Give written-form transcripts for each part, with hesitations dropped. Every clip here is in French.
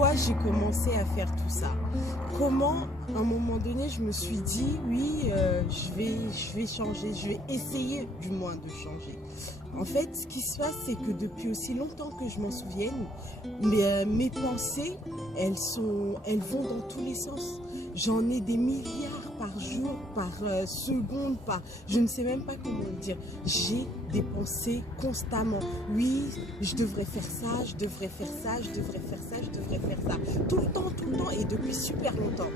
pourquoi j'ai commencé à faire tout ça. Comment, à un moment donné, je me suis dit, oui, je vais changer, je vais essayer du moins de changer. En fait, ce qui se passe, c'est que depuis aussi longtemps que je m'en souvienne, mes pensées, elles vont dans tous les sens. J'en ai des milliards par jour, par seconde, je ne sais même pas comment le dire. J'ai des pensées constamment. Oui, je devrais faire ça, je devrais faire ça, je devrais faire ça, je devrais faire ça. Tout le temps, et depuis super longtemps.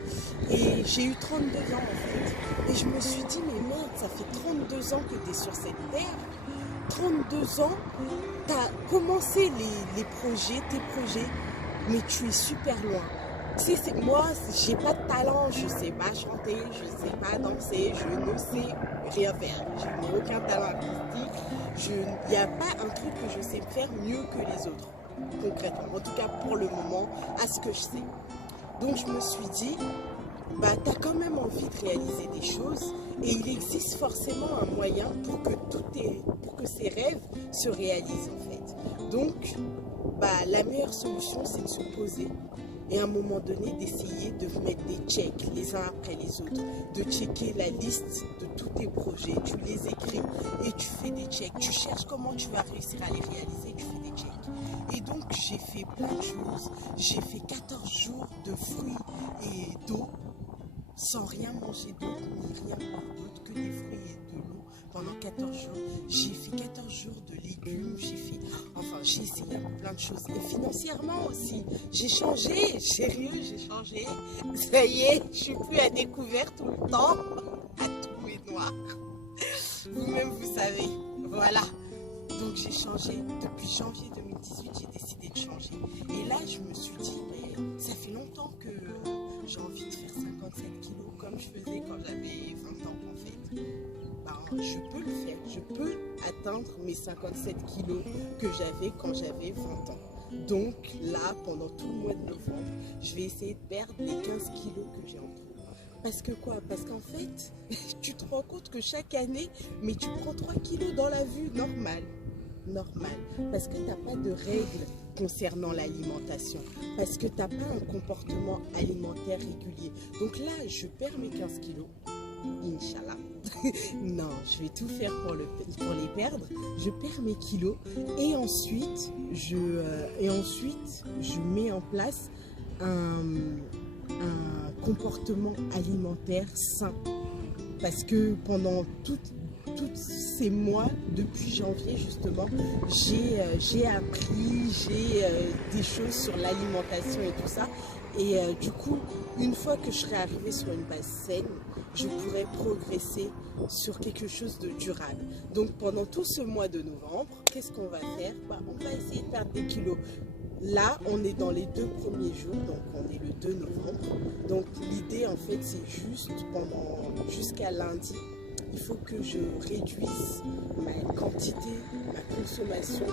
Et j'ai eu 32 ans en fait. Et je me suis dit, mais merde, ça fait 32 ans que tu es sur cette terre. 32 ans, tu as commencé tes projets, mais tu es super loin. Tu sais, moi, j'ai pas de talent, je sais pas chanter, je sais pas danser, je ne sais rien faire. Je n'ai aucun talent artistique. Il n'y a pas un truc que je sais faire mieux que les autres, concrètement. En tout cas, pour le moment, à ce que je sais. Donc, je me suis dit, bah, tu as quand même envie de réaliser des choses et il existe forcément un moyen pour que ces rêves se réalisent, en fait. Donc, bah, la meilleure solution, c'est de se poser. Et à un moment donné, d'essayer de mettre des checks les uns après les autres, de checker la liste de tous tes projets, tu les écris et tu fais des checks. Tu cherches comment tu vas réussir à les réaliser, tu fais des checks. Et donc, j'ai fait plein de choses. J'ai fait 14 jours de fruits et d'eau, sans rien manger d'autre, ni rien boire d'autre que des fruits et de l'eau pendant 14 jours. J'ai fait 14 jours de légumes, j'ai essayé plein de choses. Et financièrement aussi, j'ai changé, sérieux, j'ai changé. Ça y est, je suis plus à découvert tout le temps, à tout et noir. Vous-même, vous savez, voilà. Donc j'ai changé, depuis janvier 2018, j'ai décidé de changer. Et là, je me suis dit, mais ça fait longtemps que j'ai envie de faire 57 kilos comme je faisais quand j'avais 20 ans en fait. Ben, je peux le faire, je peux atteindre mes 57 kilos que j'avais quand j'avais 20 ans. Donc là, pendant tout le mois de novembre, je vais essayer de perdre les 15 kilos que j'ai en trop. Parce que quoi? Parce qu'en fait, tu te rends compte que chaque année, mais tu prends 3 kilos dans la vue, normal. Parce que tu n'as pas de règles concernant l'alimentation, parce que tu n'as pas un comportement alimentaire régulier. Donc là, je perds mes 15 kilos, Inch'Allah. Non, je vais tout faire pour les perdre. Je perds mes kilos et ensuite, je mets en place un comportement alimentaire sain. Parce que pendant tous ces mois, depuis janvier justement, j'ai appris, des choses sur l'alimentation et tout ça. Et du coup, une fois que je serai arrivée sur une base saine, je pourrai progresser sur quelque chose de durable. Donc pendant tout ce mois de novembre, qu'est-ce qu'on va faire? Bah, on va essayer de perdre des kilos. Là, on est dans les 2 premiers jours, donc on est le 2 novembre. Donc l'idée, en fait, c'est juste jusqu'à lundi, il faut que je réduise ma quantité, ma consommation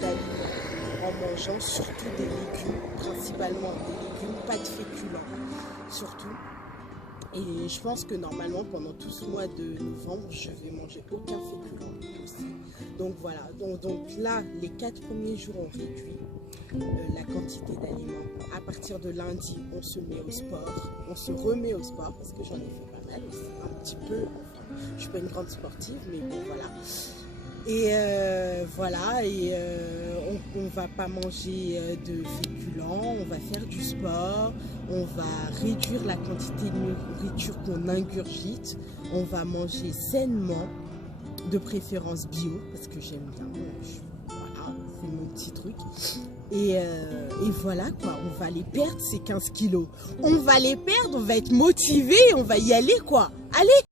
d'aliments en mangeant surtout des légumes, principalement des légumes, pas de féculents, surtout. Et je pense que normalement, pendant tout ce mois de novembre, je vais manger aucun féculent aussi. Donc voilà, donc là, les 4 premiers jours, on réduit la quantité d'aliments. À partir de lundi, on se met au sport, on se remet au sport, parce que j'en ai fait pas mal aussi, un petit peu. Enfin, je suis pas une grande sportive, mais bon, voilà. Et voilà, et on ne va pas manger de féculents, on va faire du sport, on va réduire la quantité de nourriture qu'on ingurgite, on va manger sainement, de préférence bio, parce que j'aime bien, voilà, c'est mon petit truc. Et voilà quoi, on va les perdre ces 15 kilos. On va les perdre, on va être motivé, on va y aller quoi. Allez!